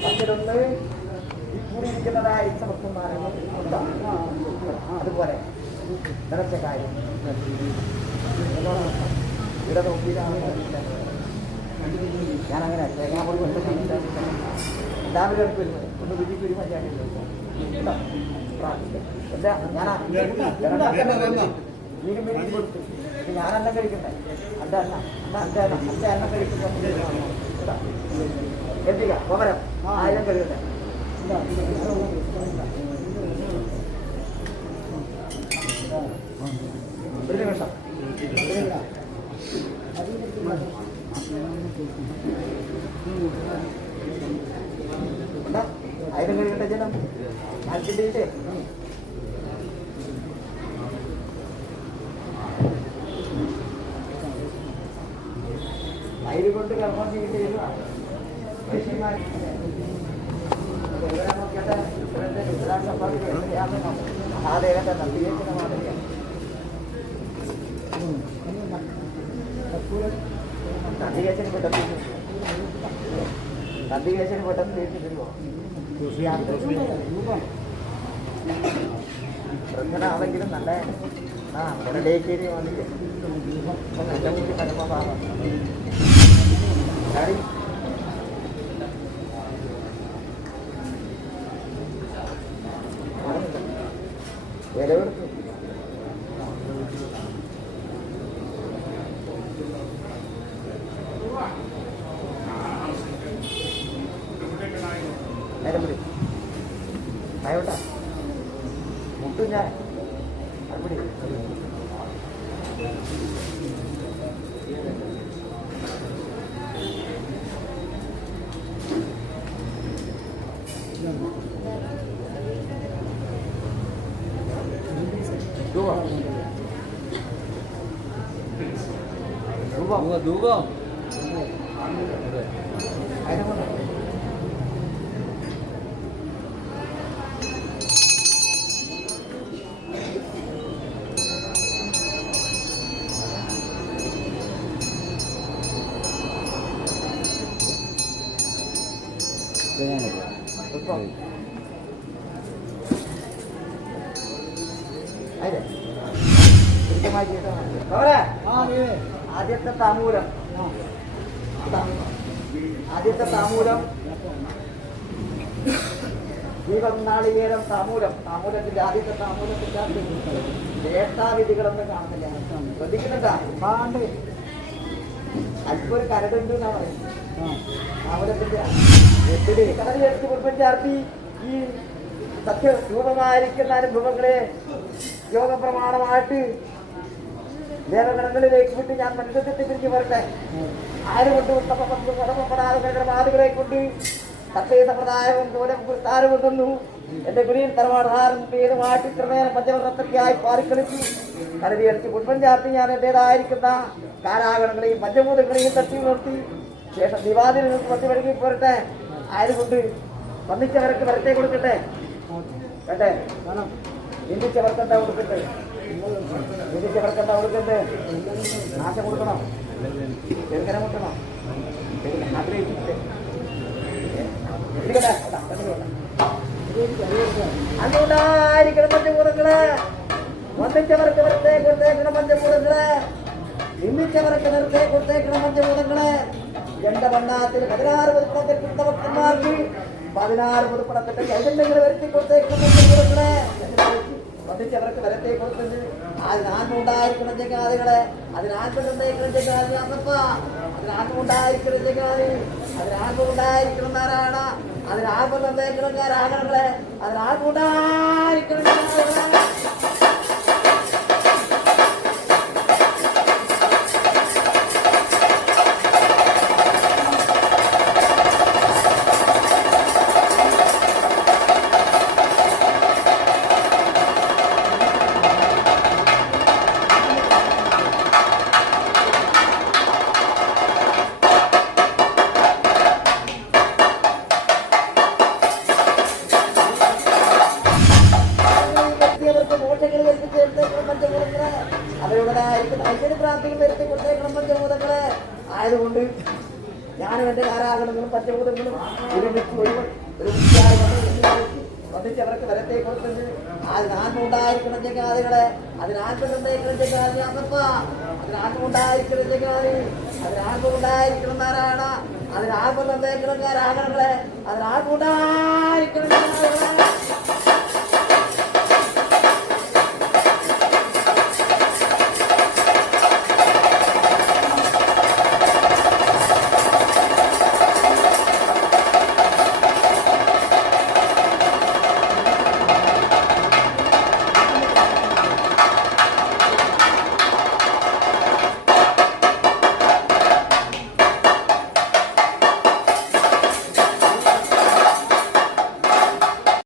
പത്തിലൊന്ന് ഈ കൂടിയിരിക്കുന്നതായ സമത്വമാനങ്ങൾ അതുപോലെ നിറച്ച കാര്യം. ഇവിടെ അങ്ങനെ തേങ്ങാപ്പൊടി കൊണ്ട് എല്ലാവരും എടുക്കും ഒന്ന് വിധിക്ക് ഒരു എന്തിക പകരം ആയിരം കഴിയട്ടെ ഒരു നിമിഷം ആയിരം കഴിയട്ടെ ജനം ആക്കിട്ടേ അയിര് കൊണ്ട് കർമ്മം ചെയ്യേണ്ടി മഹാദേവന്റെ നന്ദിയേക്കുന്ന മാതൃകയാണ് നന്ദികേശന് പെട്ടെന്ന് നന്ദികേശന് പെട്ടെന്ന് തീർച്ചിട്ടുണ്ടോ വൃദ്ധനാണെങ്കിലും നല്ല ആ ഉടലേക്കേരി വന്നിട്ട് നല്ല കൂടി പരമഭാവം ഡാഡി വില കൊടുത്തു നേരം പിടി ആയോട്ടാ മുട്ടും ഞാൻ അവിടെ 누가? 누가? 누가? 누가 그래. ഇപ്പം അതിനെ കൃത്യമായി ചെയ്താൽ മതി. അവരെ ആദ്യത്തെ താമൂലം. ആദ്യത്തെ താമൂലം. ദീപനാളികേരം താമൂലം. താമൂലത്തിന്റെ ആദ്യത്തെ താമൂലത്തിന്റെ ദേശാവിധികളൊന്നും കാണുന്നില്ല. ശ്രദ്ധിക്കുന്നുണ്ടാ? അല്പം ഒരു കരടുണ്ട് എന്നാ പറയുന്നത് താമൂലത്തിന്റെ എട്ടിൽ കടലിലെടുത്ത് പുഷ്പം ചാർത്തി ഈ സത്യരൂപമായിരിക്കുന്ന അനുഭവങ്ങളെ യോഗപ്രമാണമായിട്ട് ദേവഗണങ്ങളിലേക്ക് വിട്ട് ഞാൻ മനുഷ്യത്തെ പിരിഞ്ഞു വരട്ടെ ആരുകൊണ്ട് ഉത്തമപ്പെടാതെ കൊണ്ട് സത്യ സമ്പ്രദായവും മൂലം കുത്താരവും തന്നു എന്റെ ഗുരുവിൻ തറവാടാറും പേര് മാറ്റി ക്രമേണ പഞ്ചവർണത്തിലേക്കായി പാറിക്കളിച്ച് കരുതി അടിച്ച് പുഷ്പം ചാർത്തി ഞാൻ എന്റേതായിരിക്കുന്ന കാരാഗണങ്ങളെയും പഞ്ചഭൂതങ്ങളെയും തട്ടി നിർത്തി ശേഷം ദിവാദിൽ നിന്ന് പത്തി വഴുകി പോരട്ടെ. ആരുകൊണ്ട് വന്നിച്ചവർക്ക് വരട്ടെ കൊടുക്കട്ടെ. കേട്ടെ ചിന്തിച്ചവർക്ക് എന്താ കൊടുക്കട്ടെ? ചിന്തിച്ചവർക്ക് എന്താ കൊടുക്കട്ടെ? നാശം കൊടുക്കണം? ചെറുക്കനെ മുട്ടണം ചെറുക്കനെ ആഗ്രഹിച്ചിട്ട് ഇരിക്കട്ടെ അതാ, കണ്ടിട്ട് അതുകൊണ്ടായിരിക്കണം പഞ്ചഭൂതങ്ങൾ വന്നിച്ചവർക്ക് വരട്ടെ കൊടുത്തേക്കണം പഞ്ചഭൂതങ്ങൾ നിന്ദിച്ചവർക്ക് നിർത്തേ കൊടുത്തേക്കണം പഞ്ചഭൂതങ്ങൾ എന്റെ വണ്ണാത്തിൽ പതിനാറ് പുതുപ്പണത്തിൽ ഭക്തന്മാർക്ക് പതിനാറ് പുതുപ്പണത്തിന്റെ ചൈതന്യങ്ങൾ വരുത്തി കൊടുത്തേക്കണം പഞ്ചഭൂതങ്ങളെ അവർക്ക് വരത്തെ കൊടുത്തത് അതിനാണ്ടുണ്ടായിരിക്കണം ജഗാദികളെ അതിനാണ്ടുണ്ടായിരിക്കണം ജഗാദി അന്നപ്പ അതിനാണ്ടുണ്ടായിരിക്കണം ജഗാദി അതിനാണ്ടുണ്ടായിരിക്കണം നാരായണ അതിനാണ്ടുണ്ടായിരിക്കണം നാരായണങ്ങളെ അതിനാണ്ടുണ്ടായിരിക്കണം അവരുടേതായിരിക്കുന്ന ഐശ്വര്യപ്രാപ്തികൾ വരുത്തി കൊടുത്തേക്കണം പഞ്ചഭൂതങ്ങളെ ആയതുകൊണ്ട് ഞാനും എന്റെ ആരാധനങ്ങളും പഞ്ചഭൂതങ്ങളും ഒരുമിച്ച് വന്നിട്ട് അവർക്ക് വരത്തെ കൊടുത്തത് അതിനാണ്ടുണ്ടായിരിക്കണം ചെങ്ങാതികളെ അതിനാണ്ടുണ്ടായിരിക്കണം ചെങ്ങാതി അപ്പ അതിനാണ്ടുണ്ടായിരിക്കണം ചെങ്ങാതി അതിനാണ്ടുണ്ടായിരിക്കണം നാരായണ. അതിനാണ്ടുണ്ടായിരിക്കണം കാരാഗണങ്ങളെ അതിനാണ്ടുണ്ടായിരിക്കണം.